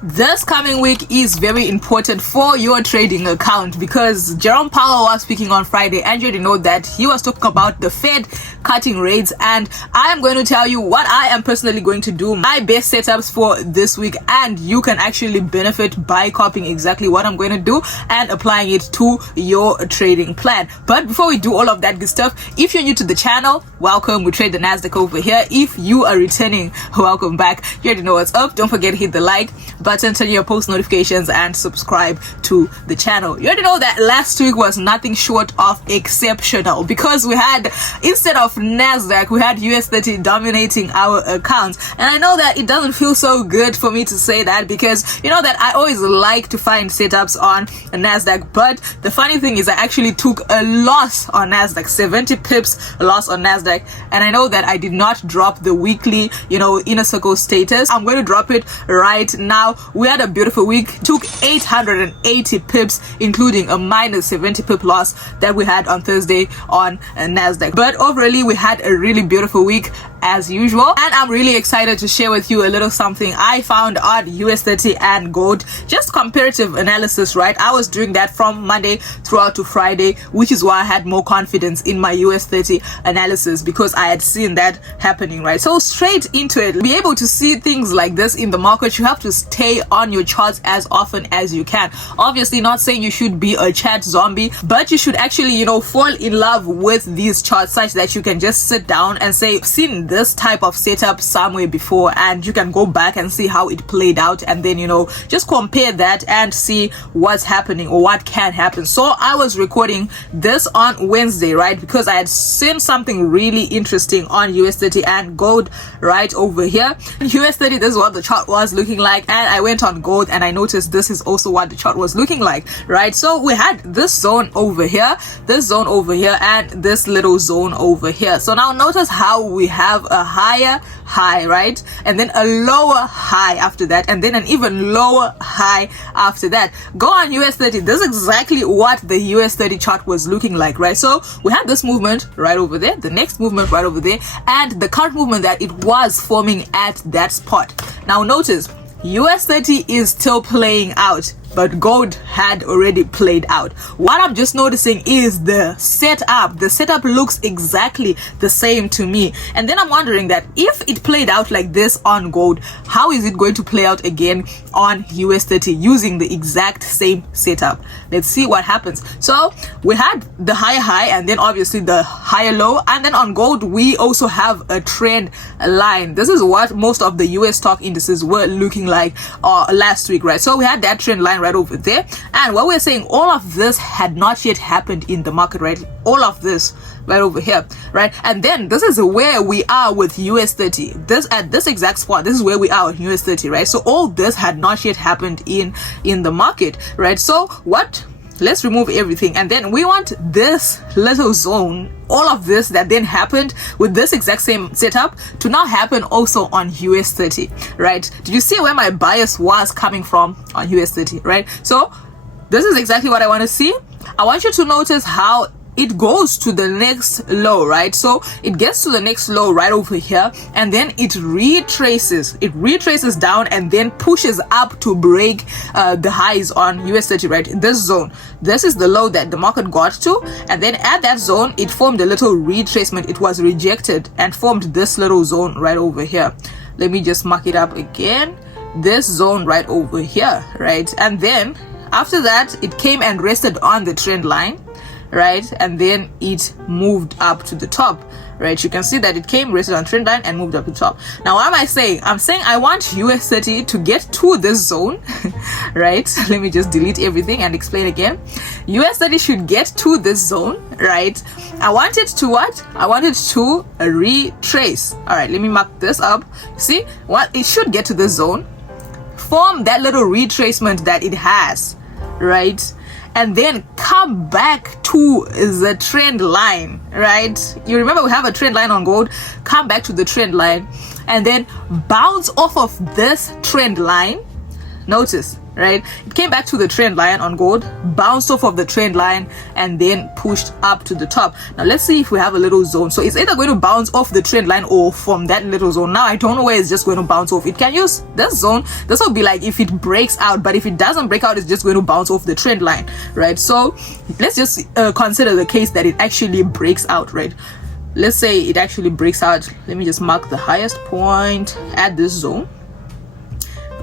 This coming week is very important for your trading account because Jerome Powell was speaking on Friday and you already know that he was talking about the Fed cutting rates, and I am going to tell you what I am personally going to do, my best setups for this week, and you can actually benefit by copying exactly what I'm going to do and applying it to your trading plan. But before we do all of that good stuff, if you're new to the channel, welcome. We trade the Nasdaq over here. If you are returning, welcome back. You already know what's up. Don't forget to hit the like button, turn your post notifications, and subscribe to the channel. You already know that last week was nothing short of exceptional because we had, instead of Nasdaq, we had US30 dominating our accounts. And I know that it doesn't feel so good for me to say that because you know that I always like to find setups on Nasdaq, but the funny thing is I actually took a loss on Nasdaq, 70 pips loss on Nasdaq, and I know that I did not drop the weekly inner circle status. I'm going to drop it right now. We had a beautiful week, took 880 pips, including a minus 70 pip loss that we had on Thursday on Nasdaq. But overall, we had a really beautiful week as usual, and I'm really excited to share with you a little something I found on US30 and Gold. Just comparative analysis, right? I was doing that from Monday throughout to Friday, which is why I had more confidence in my US30 analysis because I had seen that happening, right? So straight into it, be able to see things like this in the market, you have to stay on your charts as often as you can. Obviously not saying you should be a chat zombie, but you should actually fall in love with these charts such that you can just sit down and say, I've seen this type of setup somewhere before, and you can go back and see how it played out, and then just compare that and see what's happening or what can happen. So I was recording this on Wednesday, right, because I had seen something really interesting on US30 and Gold right over here. US30, this is what the chart was looking like, and I went on Gold and I noticed this is also what the chart was looking like, right? So we had this zone over here, this zone over here, and this little zone over here. So now notice how we have a higher high, right, and then a lower high after that, and then an even lower high after that. Go on US30, this is exactly what the US30 chart was looking like, right? So we had this movement right over there, the next movement right over there, and the current movement that it was forming at that spot. Now notice US30 is still playing out, but Gold had already played out. What I'm just noticing is the setup. The setup looks exactly the same to me. And then I'm wondering that if it played out like this on Gold, how is it going to play out again on US30 using the exact same setup? Let's see what happens. So we had the higher high and then obviously the higher low. And then on Gold, we also have a trend line. This is what most of the US stock indices were looking like last week, right? So we had that trend line right over there, and what we're saying, all of this had not yet happened in the market, right? All of this right over here, right? And then this is where we are with US30. This at this exact spot, this is where we are with US30, right? So all this had not yet happened in the market, right? So what? Let's remove everything, and then we want this little zone, all of this that then happened with this exact same setup to now happen also on US30, right? Did you see where my bias was coming from on US30, right? So this is exactly what I want to see. I want you to notice how it goes to the next low, right? So it gets to the next low right over here, and then it retraces down and then pushes up to break the highs on US30, right? In this zone, this is the low that the market got to, and then at that zone it formed a little retracement. It was rejected and formed this little zone right over here. Let me just mark it up again, this zone right over here, right? And then after that it came and rested on the trend line, right, and then it moved up to the top, right? You can see that it came, rested on trend line, and moved up to the top. Now what am I saying? I'm saying I want US30 to get to this zone right? Let me just delete everything and explain again. US30 should get to this zone, right? I want it to what? I want it to retrace. All right, let me mark this up. See what? It should get to this zone, form that little retracement that it has, right, and then come back to the trend line, right? You remember we have a trend line on Gold. Come back to the trend line and then bounce off of this trend line, Notice, right? It came back to the trend line on gold, bounced off of the trend line, and then pushed up to the top. Now let's see if we have a little zone. So it's either going to bounce off the trend line or from that little zone. Now I don't know where it's just going to bounce off. It can use this zone. This will be like if it breaks out, but if it doesn't break out, it's just going to bounce off the trend line, right? So let's just consider the case that it actually breaks out, right? Let's say it actually breaks out. Let me just mark the highest point at this zone.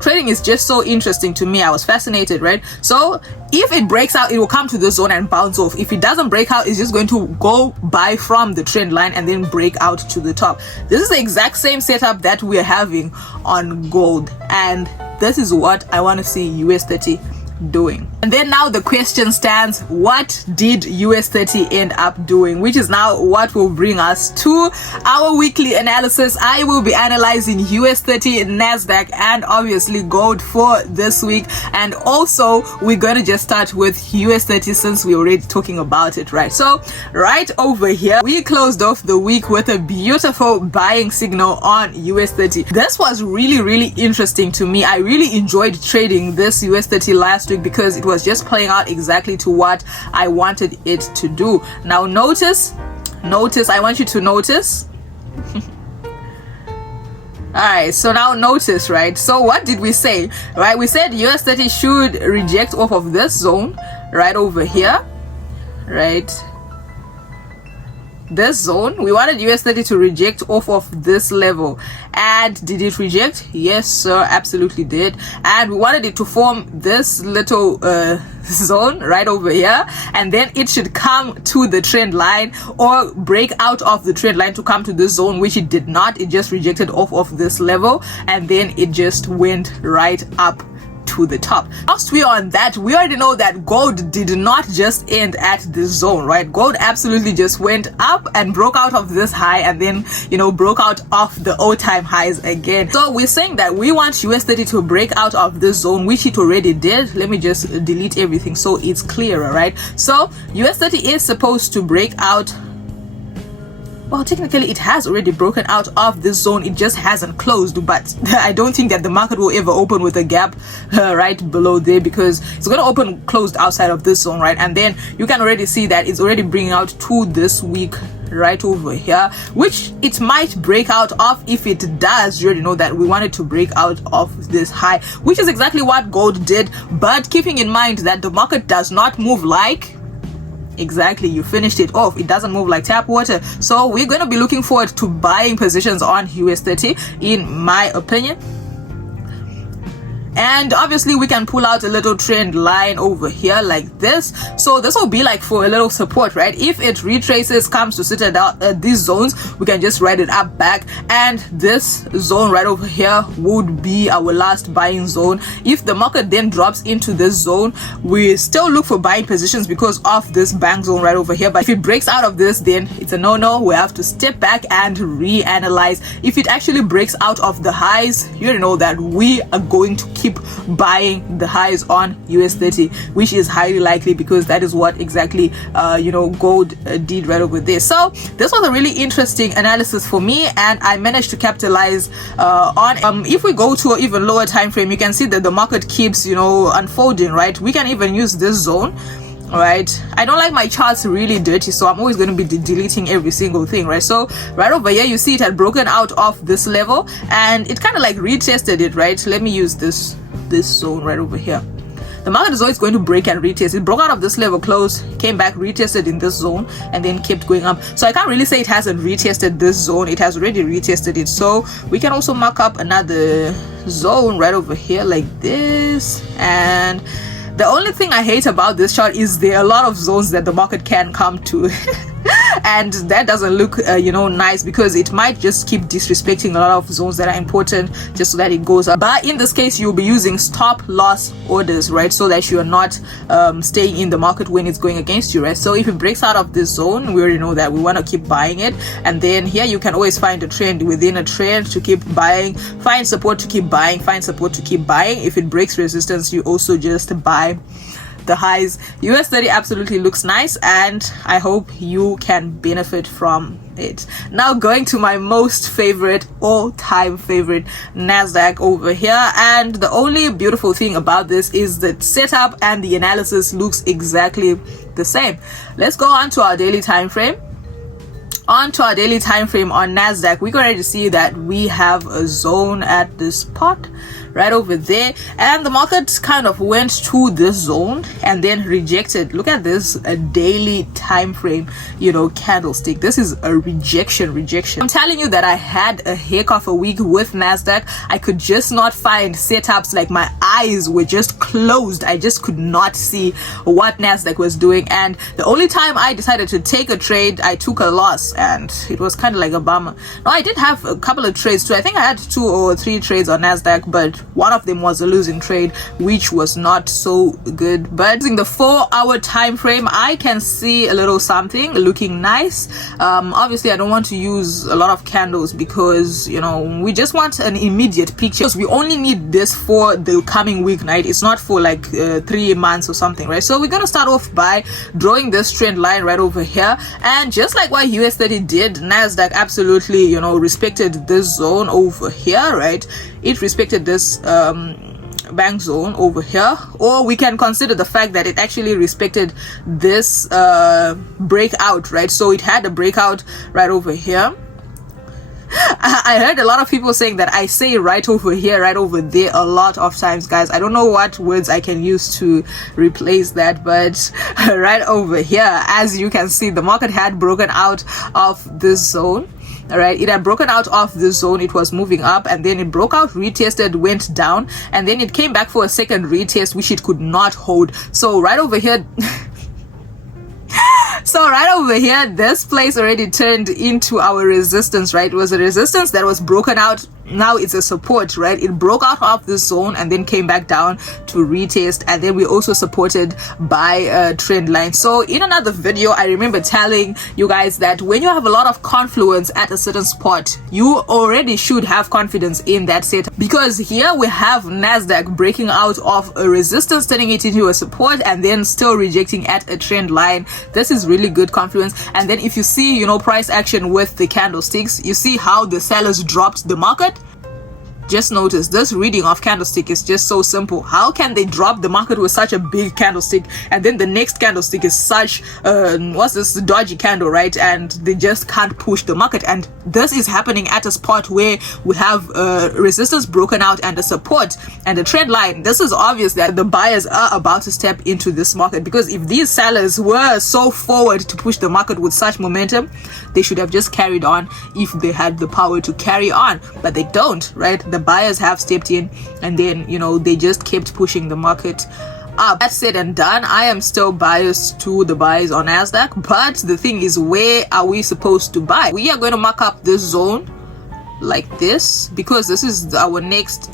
Trading is just so interesting to me. I was fascinated, right? So if it breaks out, it will come to the zone and bounce off. If it doesn't break out, it's just going to go buy from the trend line and then break out to the top. This is the exact same setup that we're having on gold, and this is what I want to see US30 doing. And then now the question stands, what did US30 end up doing? Which is now what will bring us to our weekly analysis. I will be analyzing US30, Nasdaq, and obviously gold for this week. And also we're going to just start with US30 since we're already talking about it, right? So right over here, we closed off the week with a beautiful buying signal on US30. This was really interesting to me. I really enjoyed trading this US30 last week because it was just playing out exactly to what I wanted it to do. Now notice, I want you to notice. Alright, so now notice, right? So what did we say, right? We said US30 should reject off of this zone right over here, right? This zone, we wanted US30 to reject off of this level. And did it reject? Yes sir, absolutely did. And we wanted it to form this little zone right over here, and then it should come to the trend line or break out of the trend line to come to this zone, which it did not. It just rejected off of this level, and then it just went right up to the top. Whilst we are on that, we already know that gold did not just end at this zone, right? Gold absolutely just went up and broke out of this high, and then, you know, broke out of the all-time highs again. So we're saying that we want US30 to break out of this zone, which it already did. Let me just delete everything so it's clearer, right? So US30 is supposed to break out. Well, technically it has already broken out of this zone, it just hasn't closed, but I don't think that the market will ever open with a gap right below there, because it's going to open closed outside of this zone, right? And then you can already see that it's already bringing out to this week right over here, which it might break out of. If it does, you already know that we wanted to break out of this high, which is exactly what gold did, but keeping in mind that the market does not move like exactly you finished it off. It doesn't move like tap water. So we're going to be looking forward to buying positions on US30 in my opinion. And obviously we can pull out a little trend line over here like this. So this will be like for a little support, right? If it retraces, comes to sit at these zones, we can just ride it up back, and this zone right over here would be our last buying zone. If the market then drops into this zone, we still look for buying positions because of this bank zone right over here. But if it breaks out of this, then it's a no-no. We have to step back and reanalyze. If it actually breaks out of the highs, you know that we are going to keep buying the highs on US30, which is highly likely because that is what exactly gold did right over there. So this was a really interesting analysis for me, and I managed to capitalize on if we go to an even lower time frame, you can see that the market keeps unfolding, right? We can even use this zone. Right, I don't like my charts really dirty, so I'm always going to be deleting every single thing, right? So right over here you see it had broken out of this level and it kind of like retested it, right? Let me use this zone right over here. The market is always going to break and retest. It broke out of this level, closed, came back, retested in this zone, and then kept going up. So I can't really say it hasn't retested this zone. It has already retested it. So we can also mark up another zone right over here like this. And the only thing I hate about this chart is there are a lot of zones that the market can come to. And that doesn't look nice, because it might just keep disrespecting a lot of zones that are important just so that it goes up. But in this case you'll be using stop loss orders, right, so that you are not staying in the market when it's going against you, right? So if it breaks out of this zone, we already know that we want to keep buying it. And then here you can always find a trend within a trend to keep buying, find support to keep buying, find support to keep buying. If it breaks resistance, you also just buy the highs. US30 absolutely looks nice, and I hope you can benefit from it. Now going to my most favorite, all-time favorite, Nasdaq over here, and the only beautiful thing about this is the setup and the analysis looks exactly the same. Let's go on to our daily time frame. On to our daily time frame on Nasdaq, we can already see that we have a zone at this spot right over there, and the market kind of went to this zone and then rejected. Look at this, a daily time frame, candlestick. This is a rejection. I'm telling you that I had a heck of a week with Nasdaq. I could just not find setups. Like, my eyes were just closed. I just could not see what Nasdaq was doing, and the only time I decided to take a trade, I took a loss, and it was kind of like a bummer. Now, I did have a couple of trades too. I think I had 2 or 3 trades on Nasdaq, but one of them was a losing trade, which was not so good. But in the 4-hour time frame, I can see a little something looking nice. Obviously I don't want to use a lot of candles because we just want an immediate picture, because we only need this for the coming week, right? It's not for like 3 months or something, right? So we're gonna start off by drawing this trend line right over here, and just like what US30 did, Nasdaq absolutely respected this zone over here, right? It respected this bank zone over here, or we can consider the fact that it actually respected this breakout, right? So it had a breakout right over here. I heard a lot of people saying that I say right over here, right over there a lot of times, guys. I don't know what words I can use to replace that, but right over here, as you can see, the market had broken out of this zone. All right, it had broken out of the zone. It was moving up, and then it broke out, retested, went down, and then it came back for a second retest, which it could not hold. So right over here this place already turned into our resistance, right? It was a resistance that was broken out. Now it's a support, right? It broke out of this zone and then came back down to retest, and then we also supported by a trend line. So in another video, I remember telling you guys that when you have a lot of confluence at a certain spot, you already should have confidence in that setup, because here we have Nasdaq breaking out of a resistance, turning it into a support, and then still rejecting at a trend line. This is really good confluence. And then if you see price action with the candlesticks, you see how the sellers dropped the market. Just notice this reading of candlestick is just so simple. How can they drop the market with such a big candlestick, and then the next candlestick is such what's this, dodgy candle, right? And they just can't push the market. And this is happening at a spot where we have resistance broken out and a support and a trend line. This is obvious that the buyers are about to step into this market, because if these sellers were so forward to push the market with such momentum, they should have just carried on if they had the power to carry on, but they don't, right? The buyers have stepped in, and then they just kept pushing the market up. That said and done, I am still biased to the buys on Nasdaq, but the thing is, where are we supposed to buy? We are going to mark up this zone like this, because this is our next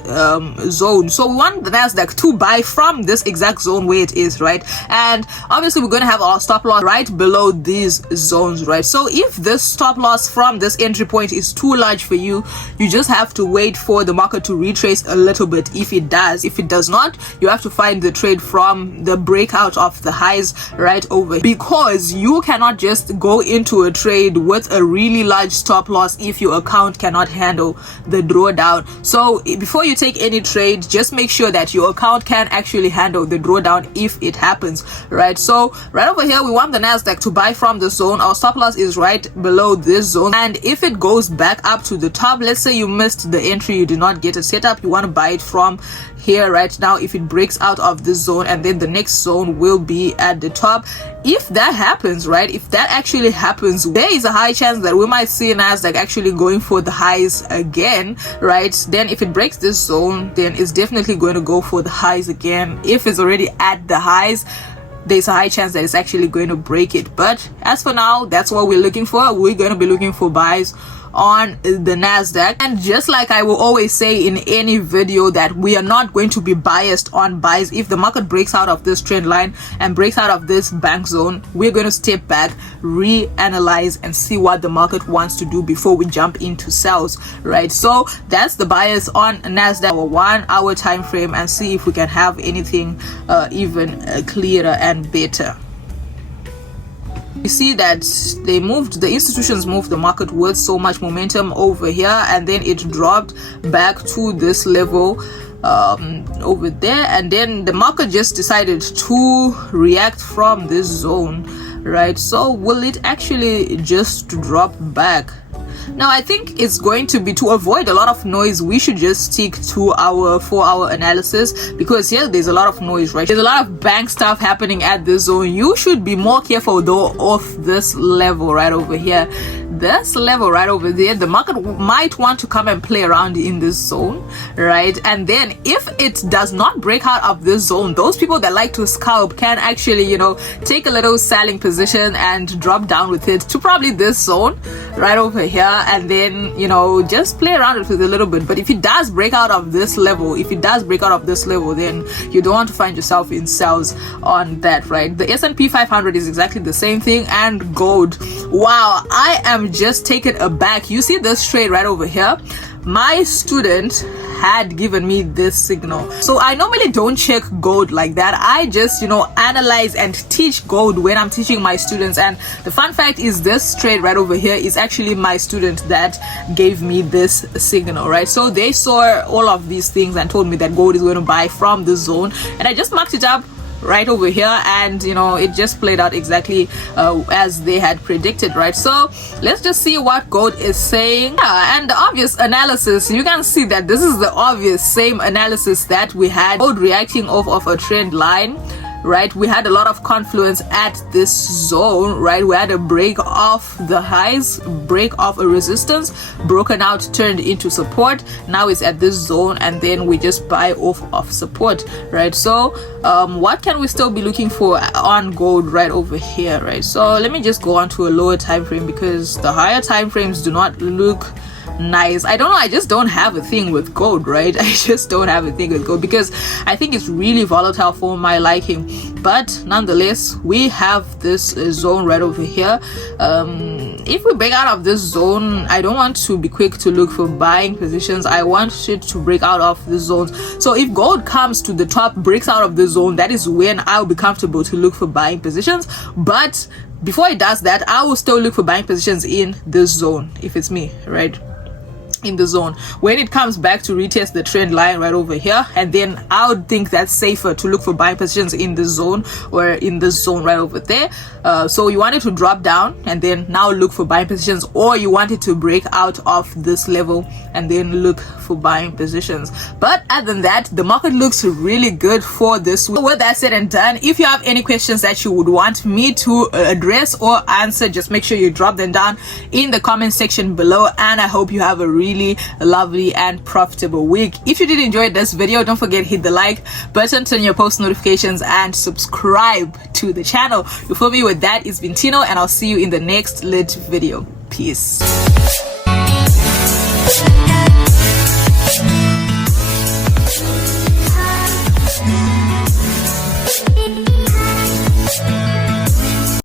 zone. So we want the Nasdaq to buy from this exact zone where it is, right? And obviously we're going to have our stop loss right below these zones, right? So if this stop loss from this entry point is too large for you, you just have to wait for the market to retrace a little bit. If it does, if it does not, you have to find the trade from the breakout of the highs right over here, because you cannot just go into a trade with a really large stop loss if your account cannot handle the drawdown. So before you take any trade, just make sure that your account can actually handle the drawdown if it happens, right? So right over here, we want the Nasdaq to buy from the zone. Our stop loss is right below this zone, and if it goes back up to the top, let's say you missed the entry, you did not get a setup, you want to buy it from here right now. If it breaks out of this zone, and then the next zone will be at the top, if that happens, right, if that actually happens, there is a high chance that we might see Nasdaq actually going for the highs again, right? Then if it breaks this zone, then it's definitely going to go for the highs again. If it's already at the highs, there's a high chance that it's actually going to break it. But as for now, that's what we're looking for. We're going to be looking for buys on the Nasdaq. And just like I will always say in any video, that we are not going to be biased on buys. If the market breaks out of this trend line and breaks out of this bank zone, we're going to step back, reanalyze, and see what the market wants to do before we jump into sells, right? So that's the bias on Nasdaq, our 1 hour time frame, and see if we can have anything even clearer and better. You see that the institutions moved the market with so much momentum over here, and then it dropped back to this level over there, and then the market just decided to react from this zone, right? So will it actually just drop back? Now I think it's going to be, to avoid a lot of noise, we should just stick to our 4-hour analysis, because here there's a lot of noise, right? There's a lot of bank stuff happening at this zone. You should be more careful though of this level right over here. This level right over there, the market might want to come and play around in this zone, right? And then if it does not break out of this zone, those people that like to scalp can actually, you know, take a little selling position and drop down with it to probably this zone right over here, and then, you know, just play around with it a little bit. But if it does break out of this level, then you don't want to find yourself in sells on that, right? The S&P 500 is exactly the same thing, and gold, wow, I am just taken aback. You see this trade right over here? My student had given me this signal. So I normally don't check gold like that. I just, you know, analyze and teach gold when I'm teaching my students. And the fun fact is, this trade right over here is actually my student that gave me this signal, right? So they saw all of these things and told me that gold is going to buy from this zone, and I just marked it up right over here, and you know, it just played out exactly as they had predicted, right? So let's just see what gold is saying. And the obvious analysis, you can see that this is the obvious same analysis that we had, gold reacting off of a trend line, right? We had a lot of confluence at this zone, right? We had a break off the highs, break off a resistance, broken out, turned into support. Now it's at this zone, and then we just buy off of support, right? So what can we still be looking for on gold right over here, right? So let me just go on to a lower time frame, because the higher time frames do not look nice. I don't know, I just don't have a thing with gold, right? I just don't have a thing with gold, because I think it's really volatile for my liking. But nonetheless, we have this zone right over here. If we break out of this zone, I don't want to be quick to look for buying positions. I want it to break out of the zones. So if gold comes to the top, breaks out of the zone, that is when I'll be comfortable to look for buying positions. But before it does that, I will still look for buying positions in this zone, if it's me, right? In the zone. When it comes back to retest the trend line right over here, and then I would think that's safer to look for buying positions in the zone, or in the zone right over there. So you want it to drop down and then now look for buying positions, or you want it to break out of this level and then look for buying positions. But other than that, the market looks really good for this week. With that said and done, if you have any questions that you would want me to address or answer, just make sure you drop them down in the comment section below, and I hope you have a really lovely and profitable week. If you did enjoy this video, don't forget, hit the like button, turn your post notifications, and subscribe to the channel. Before me with that, it's been Tino, and I'll see you in the next lit video. Peace.